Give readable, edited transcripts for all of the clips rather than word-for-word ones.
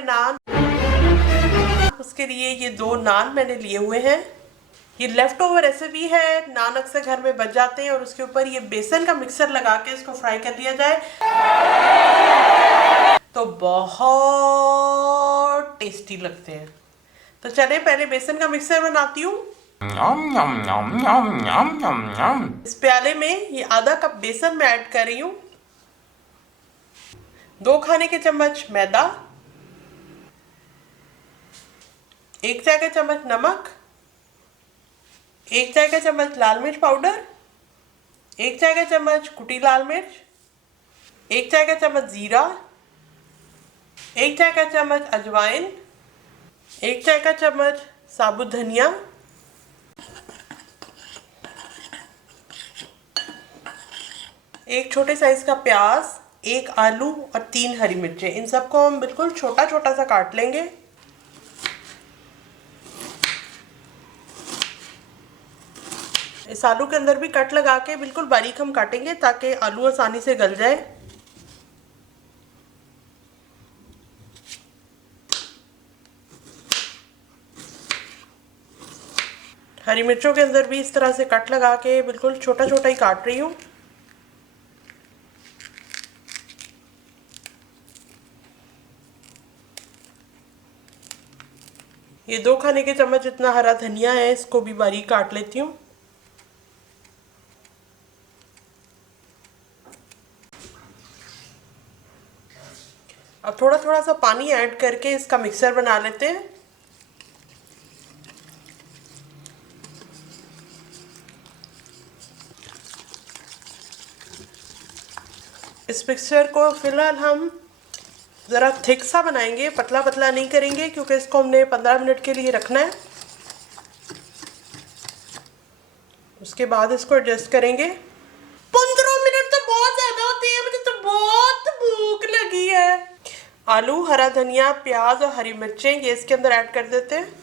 वाले नान, उसके लिए ये 2 नान मैंने लिए हुए हैं। ये लेफ्ट ओवर रेसिपी है, नान अक्सर घर में बच जाते हैं और उसके ऊपर ये बेसन का मिक्सर लगा के इसको फ्राई कर लिया जाए तो बहुत टेस्टी लगते हैं। तो चले पहले बेसन का मिक्सर बनाती हूँ। इस प्याले में ये आधा कप बेसन में ऐड कर रही हूँ, 2 खाने के चम्मच मैदा, 1 चाय का चम्मच नमक, 1 चाय का चम्मच लाल मिर्च पाउडर, 1 चाय का चम्मच कुटी लाल मिर्च, 1 चाय का चम्मच जीरा, 1 चाय का चम्मच अजवाइन, 1 चाय का चम्मच साबुत धनिया, 1 छोटे साइज का प्याज, 1 आलू और 3 हरी मिर्चें। इन सबको हम बिल्कुल छोटा छोटा सा काट लेंगे। इस आलू के अंदर भी कट लगा के बिल्कुल बारीक हम काटेंगे ताकि आलू आसानी से गल जाए। हरी मिर्चों के अंदर भी इस तरह से कट लगा के बिल्कुल छोटा छोटा ही काट रही हूँ। ये 2 खाने के चम्मच इतना हरा धनिया है, इसको भी बारीक काट लेती हूँ। अब थोड़ा थोड़ा सा पानी ऐड करके इसका मिक्सर बना लेते हैं। इस मिक्सचर को फिलहाल हम ज़रा थिक सा बनाएंगे, पतला पतला नहीं करेंगे क्योंकि इसको हमने 15 मिनट के लिए रखना है। उसके बाद इसको एडजस्ट करेंगे। 15 मिनट तो बहुत ज़्यादा होते हैं, मुझे तो बहुत भूख लगी है। आलू, हरा धनिया, प्याज और हरी मिर्चें ये इसके अंदर ऐड कर देते हैं।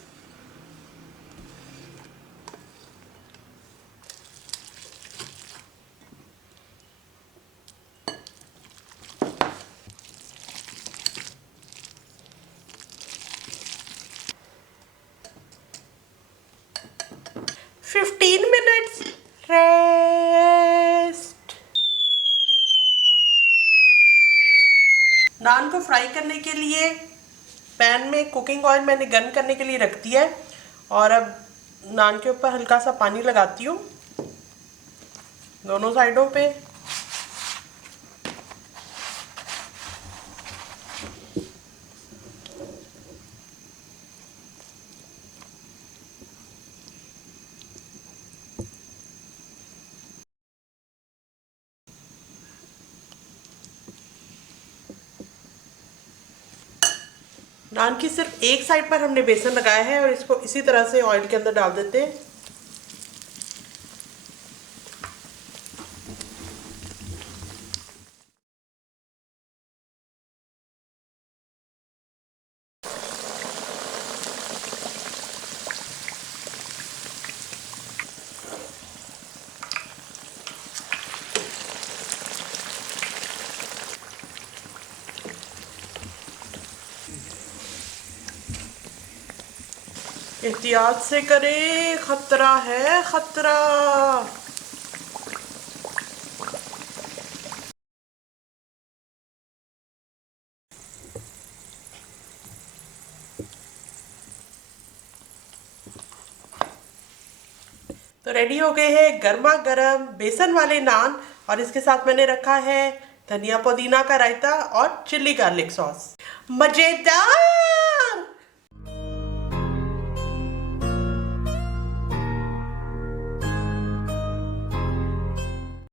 Fifteen minutes rest. नान को फ्राई करने के लिए पैन में कुकिंग ऑयल मैंने गर्म करने के लिए रख दिया है और अब नान के ऊपर हल्का सा पानी लगाती हूँ दोनों साइडों पे। नान की सिर्फ एक साइड पर हमने बेसन लगाया है और इसको इसी तरह से ऑयल के अंदर डाल देते हैं। एहतियात से करें, खतरा है खतरा। तो रेडी हो गए हैं गर्मा गर्म बेसन वाले नान और इसके साथ मैंने रखा है धनिया पुदीना का रायता और चिल्ली गार्लिक सॉस। मजेदार।